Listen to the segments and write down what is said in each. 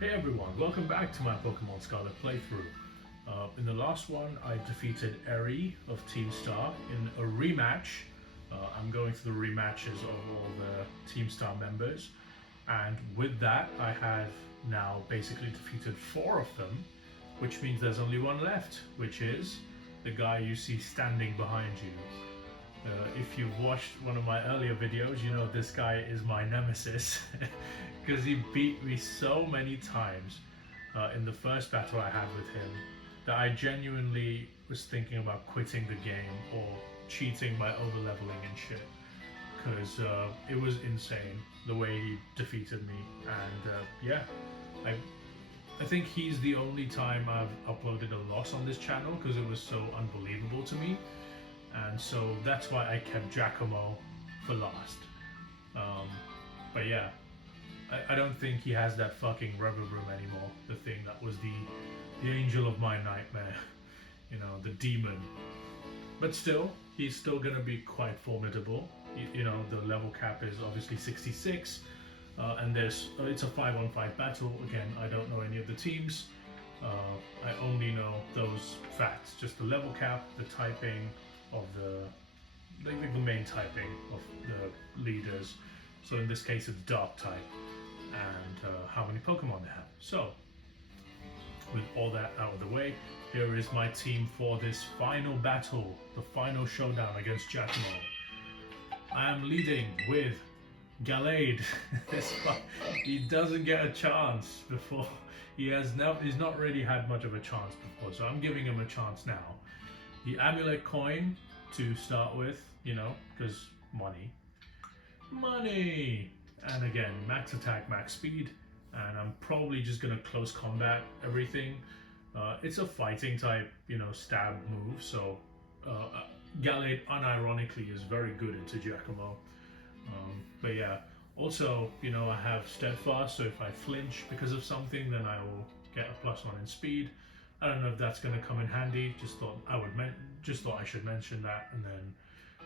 Hey everyone, welcome back to my Pokemon Scarlet playthrough. In the last one, I defeated Eri of Team Star in a rematch. I'm going through the rematches of all the Team Star members, and with that, I have now basically defeated 4 of them, which means there's only one left, which is the guy you see standing behind you. If you've watched one of my earlier videos, you know this guy is my nemesis because he beat me so many times in the first battle I had with him that I genuinely was thinking about quitting the game or cheating by overleveling and shit, because it was insane the way he defeated me. And yeah, I think he's the only time I've uploaded a loss on this channel because it was so unbelievable to me. And so that's why I kept Giacomo for last. But yeah, I don't think he has that fucking rubber room anymore. The thing that was the angel of my nightmare, you know, the demon. But still, he's still gonna be quite formidable. You know, the level cap is obviously 66, and it's a 5-on-5 battle. Again, I don't know any of the teams. I only know those facts, just the level cap, the typing of the main typing of the leaders. So in this case it's dark type, and how many Pokemon they have. So with all that out of the way, here is my team for this final battle, the final showdown against Giacomo. I am leading with Gallade. He doesn't get a chance before. He's not really had much of a chance before, so I'm giving him a chance now. The amulet coin to start with, you know, because money. And again, max attack, max speed, and I'm probably just gonna close combat everything. It's a fighting type, you know, stab move, so Gallade unironically is very good into Giacomo. But yeah, also, you know, I have steadfast, so if I flinch because of something, then I will get a +1 in speed. I don't know if that's going to come in handy. Just thought I should mention that. And then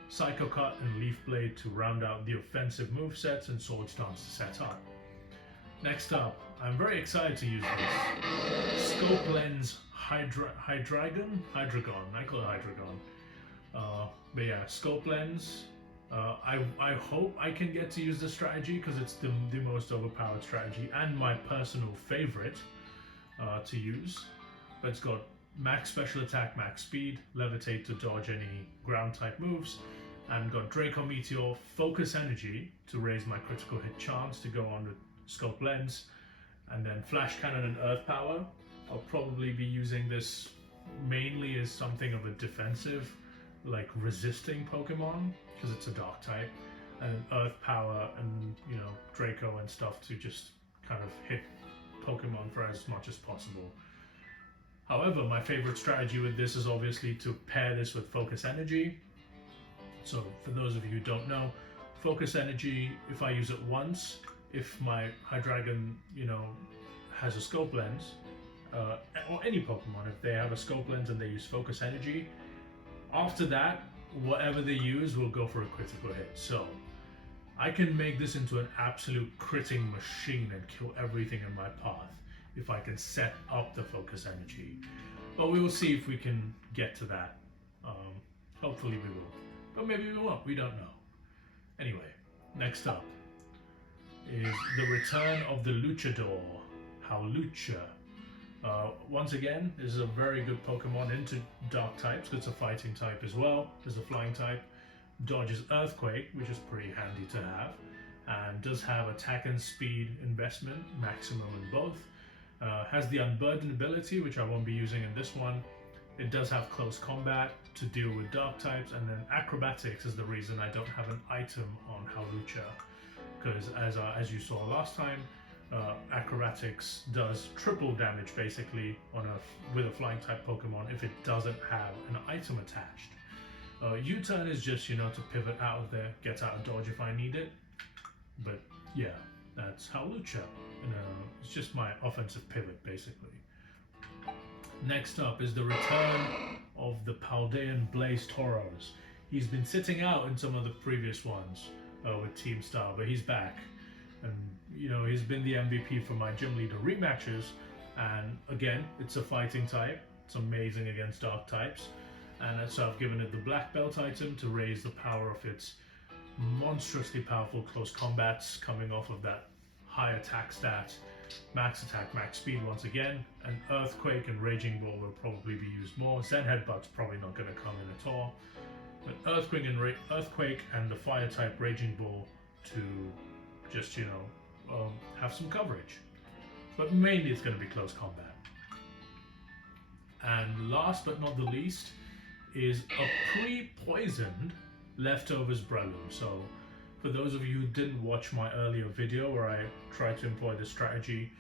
Psycho Cut and Leaf Blade to round out the offensive movesets, and Sword Stance to set up. Next up, I'm very excited to use this Scope Lens Hydreigon. I call it Hydreigon. But yeah, Scope Lens. I hope I can get to use this strategy because it's the most overpowered strategy and my personal favorite to use. But it's got max special attack, max speed, levitate to dodge any ground type moves, and got Draco Meteor, focus energy to raise my critical hit chance to go on with Scope Lens, and then Flash Cannon and Earth Power. I'll probably be using this mainly as something of a defensive, like resisting Pokemon, because it's a dark type, and Earth Power and, you know, Draco and stuff to just kind of hit Pokemon for as much as possible. However, my favorite strategy with this is obviously to pair this with Focus Energy. So for those of you who don't know, Focus Energy, if I use it once, if my Hydreigon, you know, has a Scope Lens, or any Pokemon, if they have a Scope Lens and they use Focus Energy, after that, whatever they use will go for a critical hit. So I can make this into an absolute critting machine and kill everything in my path if I can set up the Focus Energy. But we will see if we can get to that. Hopefully we will. But maybe we won't, we don't know. Anyway, next up is the return of the Luchador, Howlucha. Once again, this is a very good Pokemon into dark types, because it's a fighting type as well. There's a flying type, dodges Earthquake, which is pretty handy to have, and does have attack and speed investment, maximum in both. Has the Unburden ability, which I won't be using in this one. It does have close combat to deal with dark types, and then acrobatics is the reason I don't have an item on Howlucha, because as you saw last time, acrobatics does triple damage basically with a flying type Pokemon if it doesn't have an item attached. U-turn is just, you know, to pivot out of there, get out of dodge if I need it. But yeah, that's Howlucha. It's just my offensive pivot basically. Next up is the return of the Paldean Blaze Tauros. He's been sitting out in some of the previous ones with Team Star, but he's back. And you know, he's been the MVP for my gym leader rematches, and again, it's a fighting type. It's amazing against dark types, and so I've given it the black belt item to raise the power of its monstrously powerful close combats coming off of that high attack stat, max attack, max speed once again, and Earthquake and Raging Ball will probably be used more. Zen Headbutt's probably not going to come in at all, but Earthquake and the fire type Raging Ball to just, you know, have some coverage. But mainly it's going to be close combat. And last but not the least is a pre-poisoned Leftovers Breloom. So for those of you who didn't watch my earlier video where I tried to employ this strategy,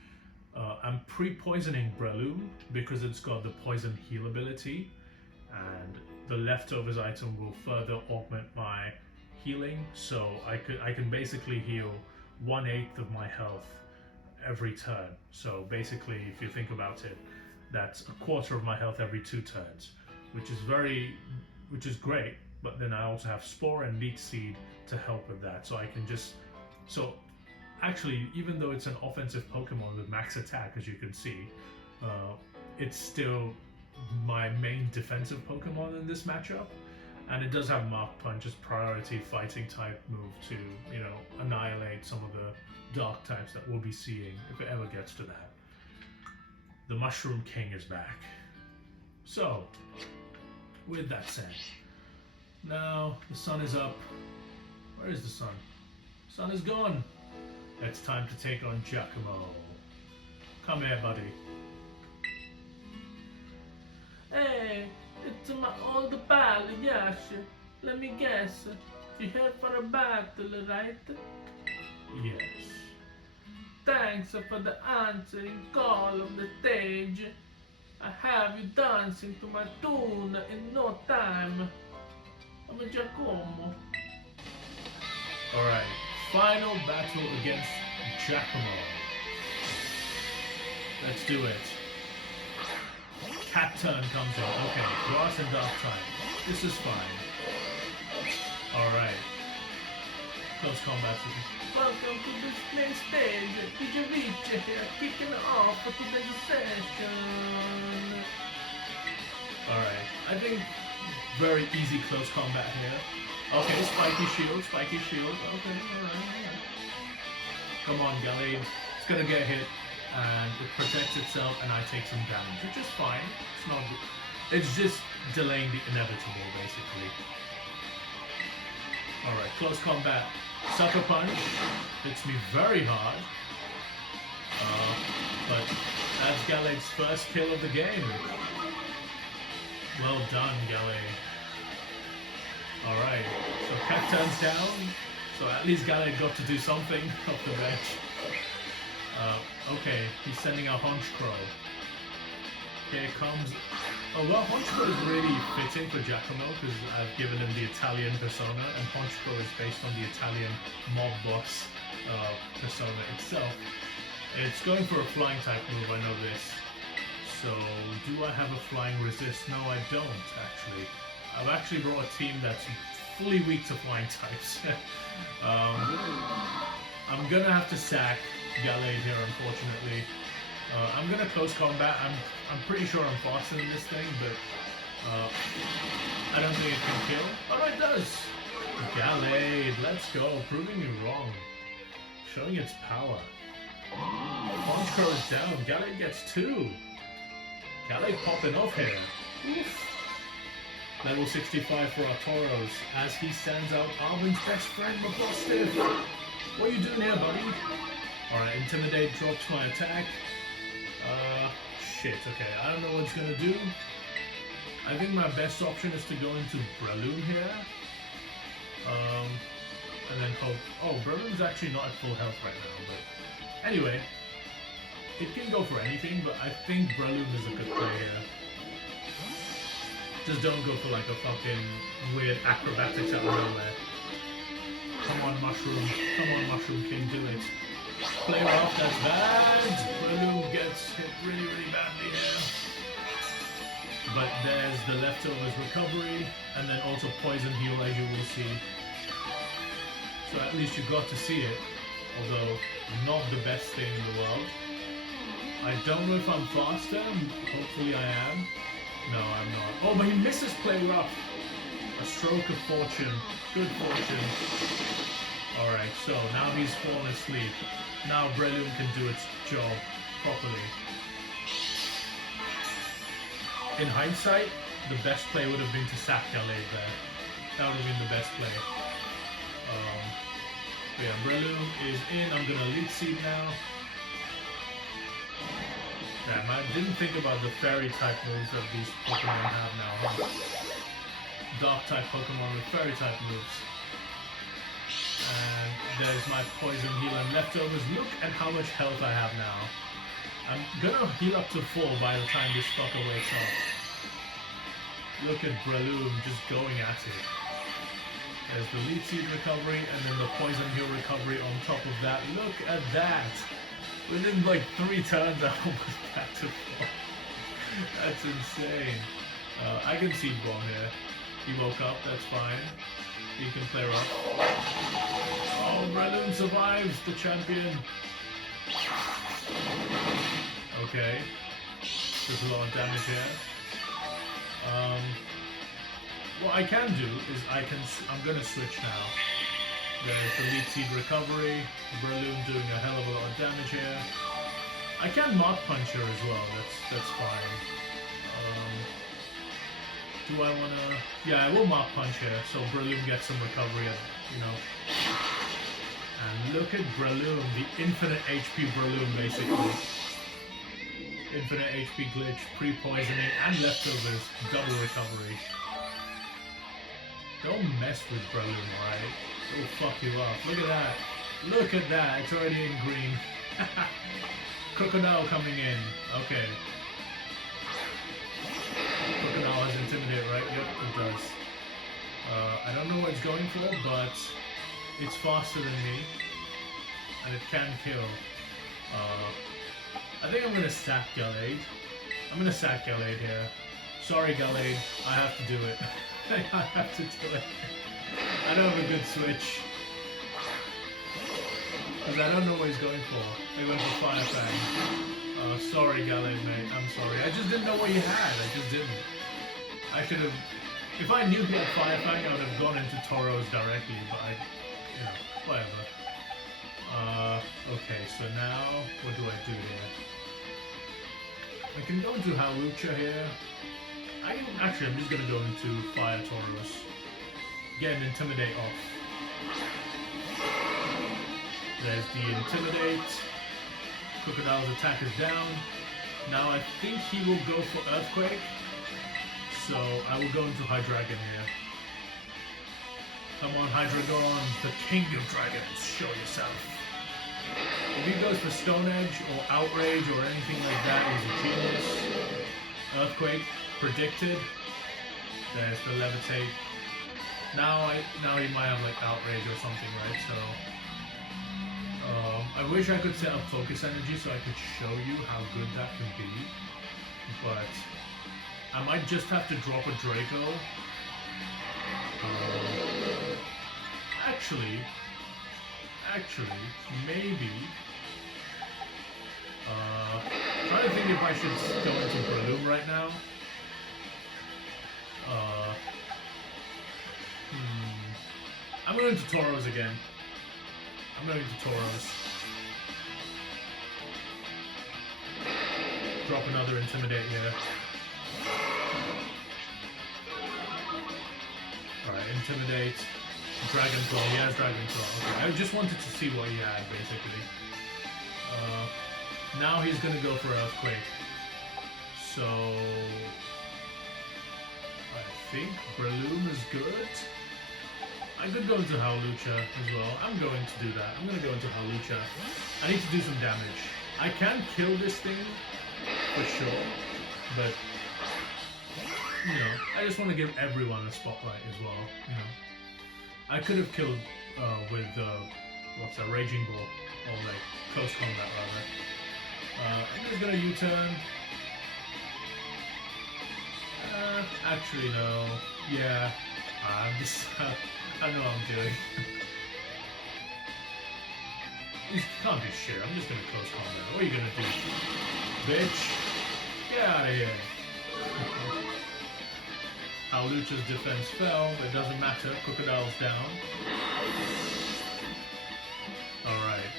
I'm pre-poisoning Breloom because it's got the poison heal ability, and the Leftovers item will further augment my healing, so I can basically heal 1/8 of my health every turn. So basically, if you think about it, that's a quarter of my health every 2 turns, which is great. But then I also have Spore and Leech Seed to help with that, so I can just actually, even though it's an offensive Pokemon with max attack, as you can see, it's still my main defensive Pokemon in this matchup. And it does have Mark Punch as priority fighting type move to, you know, annihilate some of the dark types that we'll be seeing if it ever gets to that. The Mushroom King is back. So, with that said, now the sun is up. Where is the sun? Sun is gone. It's time to take on Giacomo. Come here, buddy. Hey, it's my old pal, Yash. Let me guess. You're here for a battle, right? Yes. Thanks for the answering call of the stage. I have you dancing to my tune in no time. I'm a Giacomo. Alright, final battle against Giacomo. Let's do it. Cat turn comes in. Okay, grass and dark type. This is fine. Alright. Close combat. Welcome to this main stage. DJ Reach here, kicking off for today's session. Alright, I think very easy close combat here. Okay, spiky shield. Okay, alright. Come on, Gallade. It's gonna get hit, and it protects itself, and I take some damage, which is fine. It's not. It's just delaying the inevitable, basically. Alright, close combat. Sucker Punch hits me very hard. But that's Gallade's first kill of the game. Well done, Gallade. Alright, so Cat turns down. So at least Gallade got to do something off the bench. Okay, he's sending out Honchcrow. Here comes... Oh well, Honchcrow is really fitting for Giacomo because I've given him the Italian persona, and Honchcrow is based on the Italian mob boss persona itself. It's going for a flying type move, I know this. So, do I have a flying resist? No, I don't, actually. I've actually brought a team that's fully weak to flying types. I'm gonna have to sack Gallade here, unfortunately. I'm gonna close combat. I'm pretty sure I'm faster than this thing, but I don't think it can kill. Oh, it does! Gallade, let's go, proving me wrong. Showing its power. Honchcrow is down. Gallade gets 2. Gallade popping off here. Oof. Level 65 for our Tauros as he sends out Arvin's best friend, Mabustiff. What are you doing here, buddy? Alright, Intimidate drops my attack. Shit, okay, I don't know what it's gonna do. I think my best option is to go into Breloom here. And then hope... Oh, Breloom's actually not at full health right now, but... Anyway, it can go for anything, but I think Breloom is a good play here. Just don't go for like a fucking weird acrobatics out of nowhere. Come on, Mushroom. Come on, Mushroom King, do it. Play rough, that's bad. Breloom gets hit really, really badly here. But there's the Leftovers recovery, and then also Poison Heal, as you will see. So at least you got to see it. although not the best thing in the world. I don't know if I'm faster. Hopefully I am. No, I'm not. Oh, but he misses play rough. A stroke of fortune. Good fortune. Alright, so now he's fallen asleep. Now Breloom can do its job properly. In hindsight, the best play would have been to sack Gallade there. That would have been the best play. But yeah, Breloom is in. I'm gonna lead seed now. Damn, I didn't think about the fairy type moves that these Pokemon have now, huh? Dark type Pokemon with fairy type moves. And there's my poison heal and leftovers. Look at how much health I have now. I'm gonna heal up to 4 by the time this fucker wakes up. Look at Breloom just going at it. There's the lead seed recovery and then the poison heal recovery on top of that. Look at that! Within like 3 turns, I'm almost back to 4. That's insane. I can see Bomb here. He woke up, that's fine. He can play rough. Oh, Breloom survives, the champion. Okay. There's a lot of damage here. What I can do is I'm gonna switch now. There's the lead seed recovery. Breloom doing a hell of a lot of damage here. I can Mark Punch her as well. That's fine. Do I wanna? Yeah, I will Mark Punch here, so Breloom gets some recovery. You know. And look at Breloom, the infinite HP Breloom, basically. Infinite HP glitch, pre-poisoning, and leftovers, double recovery. Don't mess with Breloom, alright? It'll fuck you up. Look at that. Look at that. It's already in green. Crocodile coming in. Okay. Crocodile has Intimidate, right? Yep, it does. I don't know what it's going for, but it's faster than me. And it can kill. I think I'm going to sack Gallade. I'm going to sack Gallade here. Sorry, Gallade. I have to do it. I have to do it. I don't have a good switch. Because I don't know what he's going for. I went for Fire Fang. Sorry, Gallade, mate. I'm sorry. I just didn't know what he had. I just didn't. I should have... If I knew he had Fire Fang, I would have gone into Tauros directly, but I... You know, whatever. Okay, so now... What do I do here? I can go into Hawlucha here. Actually, I'm just going to go into Fire Tauros. Get an Intimidate off. There's the Intimidate. Crocodile's attack is down. Now I think he will go for Earthquake. So I will go into Hydreigon here. Come on, Hydreigon, the king of dragons, show yourself. If he goes for Stone Edge or Outrage or anything like that, he's a genius. Earthquake, predicted. There's the Levitate. Now he might have like Outrage or something, right? So I wish I could set up Focus Energy so I could show you how good that can be, but I might just have to drop a Draco. Actually, maybe. Trying to think if I should go into Breloom right now. I'm going to Tauros again. I'm going to Tauros. Drop another Intimidate here. Alright, Intimidate. Dragon Claw. He has Dragon Claw. Okay, I just wanted to see what he had, basically. Now he's going to go for Earthquake. So... I think Breloom is good. I could go into Hawlucha as well. I'm going to do that. I'm going to go into Hawlucha. I need to do some damage. I can kill this thing, for sure. But, you know, I just want to give everyone a spotlight as well, you know. I could have killed with, what's that, Raging Ball. Or, like, Close Combat, rather. I'm just going to U-turn. Actually, no. Yeah. I know what I'm doing. You can't be shit. I'm just gonna close combat. What are you gonna do? Bitch! Get out of here! Our Lucha's defense fell, but it doesn't matter. Crocodile's down. Alright.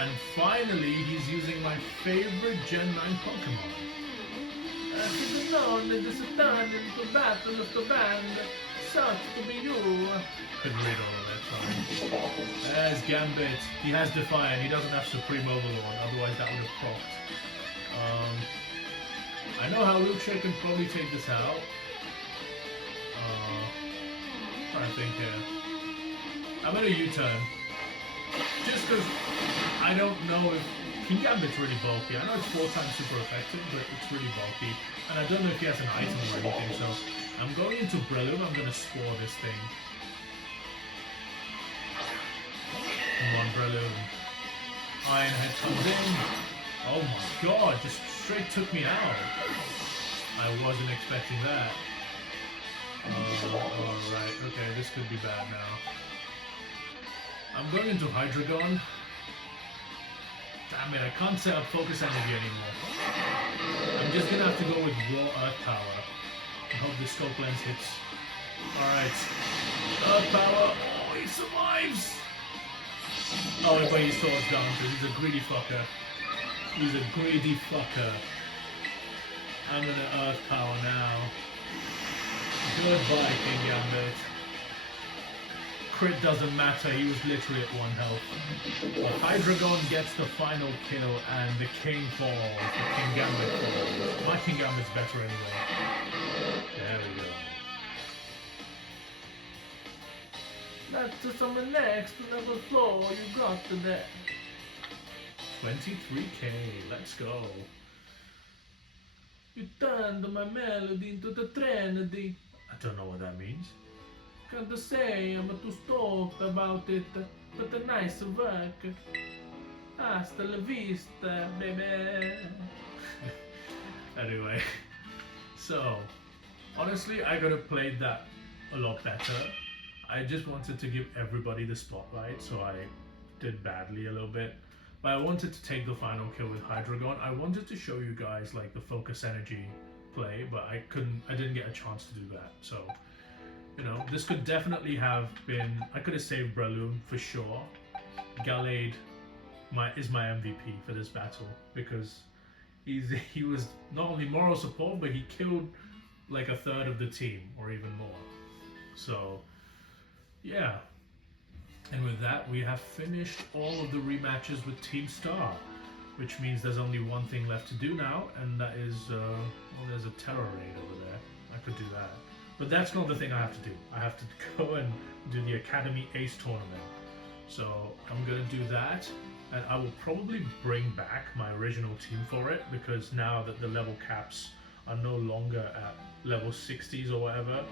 And finally, he's using my favorite Gen 9 Pokemon. It is known that this is turned into battle of the band. Such to be you. Couldn't read all of that, sorry. There's Gambit. He has Defiant. He doesn't have Supreme Overlord, otherwise that would have procced. I know how Lucha can probably take this out. Trying to think here. I'm gonna U-turn. Just because I don't know if... King Gambit's really bulky. I know it's 4 times super effective, but it's really bulky. And I don't know if he has an item or anything, so... I'm going into Breloom. I'm gonna score this thing. Come on, Breloom. Ironhead comes in. Oh my god, just straight took me out. I wasn't expecting that. Alright, okay, this could be bad now. I'm going into Hydreigon. Damn it, I can't set up Focus Energy anymore. I'm just gonna have to go with Raw Earth Power. I hope the Scope Lens hits. Alright. Earth Power! Oh, he survives! Oh, but he swords down because he's a greedy fucker. He's a greedy fucker. I'm gonna Earth Power now. Goodbye, King Gambit. Crit doesn't matter, he was literally at 1 health. But Hydreigon gets the final kill and the King falls. The King Gambit falls. My King Gambit's better anyway. There we go. That's to summon next level 4 you got today. 23k, let's go. You turned my melody into the trendy. I don't know what that means. Can't say I'm too stoked about it, but a nice work. Hasta la vista, baby. Anyway, so honestly, I could have played that a lot better. I just wanted to give everybody the spotlight, so I did badly a little bit. But I wanted to take the final kill with Hydreigon. I wanted to show you guys like the focus energy play, but I didn't get a chance to do that. So, you know, this could definitely have been, I could have saved Breloom for sure. Gallade is my MVP for this battle because he was not only moral support, but he killed like a third of the team or even more. So, yeah. And with that, we have finished all of the rematches with Team Star, which means there's only one thing left to do now, and that is, well, there's a Terror Raid over there. I could do that. But that's not the thing I have to do. I have to go and do the Academy Ace tournament. So I'm going to do that, and I will probably bring back my original team for it, because now that the level caps are no longer at level 60s or whatever,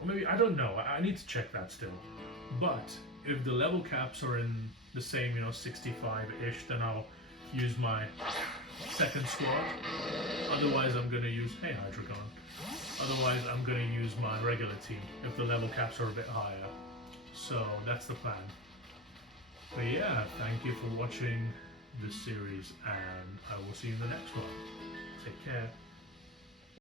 or maybe, I don't know, I need to check that still. But if the level caps are in the same, 65-ish, then I'll use my second squad. Otherwise, I'm going to use, hey Hydreigon. Otherwise, I'm going to use my regular team if the level caps are a bit higher. So that's the plan. But yeah, thank you for watching this series, and I will see you in the next one. Take care.